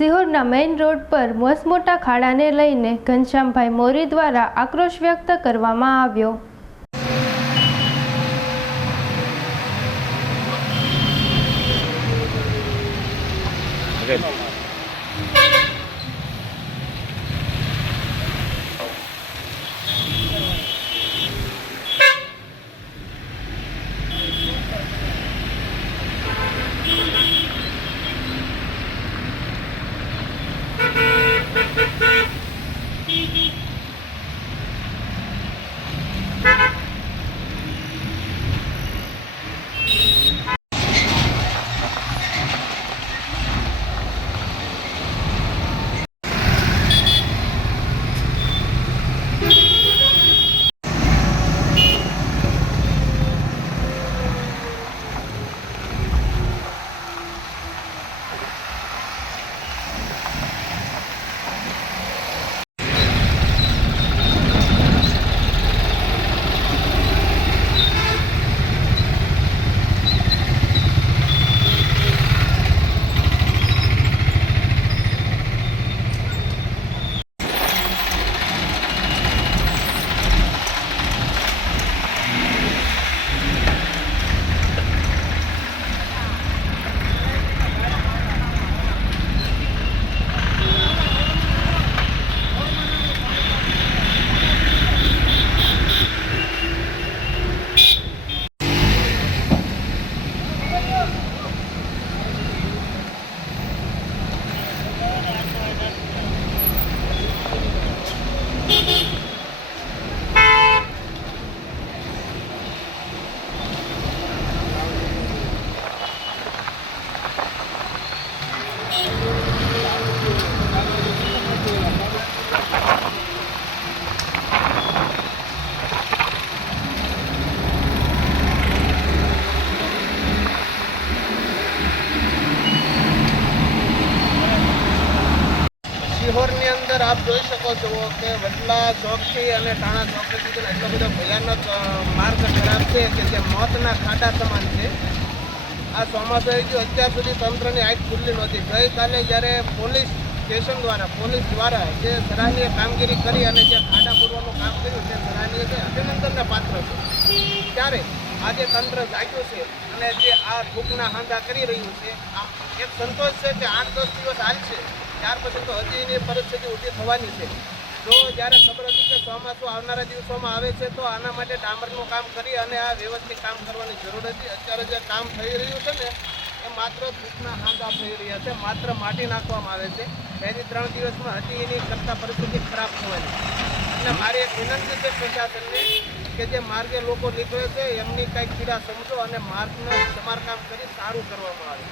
સિહોરના main road પર મસમોટા ખાડાને લઈને ઘનશ્યામભાઈ મોરી દ્વારા આક્રોશ વ્યક્ત કરવામાં આવ્યો। સિહોરની અંદર આપ જોઈ શકો છો કે વડલા ચોકથી અને ટાણા ચોકડી સુધી એટલો બધો ભયાનક માર્ગ ખરાબ છે કે જે મોતના ખાડા સમાન છે। આ ચોમાસું આવી ગયું, અત્યાર સુધી તંત્રની આંખ ખુલ્લી નહોતી। ગઈકાલે જ્યારે પોલીસ દ્વારા જે સરાહનીય કામગીરી કરી અને જે ખાડા પૂરવાનું કામ કર્યું તે સરાહનીય છે, અભિનંદનને પાત્ર છે। ત્યારે આજે તંત્ર જાગ્યું છે અને જે આ ભૂખના હાંધા કરી રહ્યું છે, આ એક સંતોષ છે કે 8-10 દિવસ હાલશે, ત્યાર પછી તો હજી એની પરિસ્થિતિ ઊભી થવાની છે। જો જ્યારે ખબર હતી કે ચોમાસું આવનારા દિવસોમાં આવે છે તો આના માટે ડામરનું કામ કરી અને આ વ્યવસ્થિત કામ કરવાની જરૂર હતી। અત્યારે જે કામ થઈ રહ્યું છે ને એ માત્ર ભૂખના હાંધા થઈ રહ્યા છે, માત્ર માટી નાખવામાં આવે છે। 2-3 દિવસમાં હજી એની કરતાં પરિસ્થિતિ ખરાબ થવાની અને મારી એક વિનંતી છે પ્રશાસનને કે જે માર્ગે લોકો નીકળે છે એમની કંઈક પીડા સમજો અને માર્ગનું સમારકામ કરી સારું કરવામાં આવે।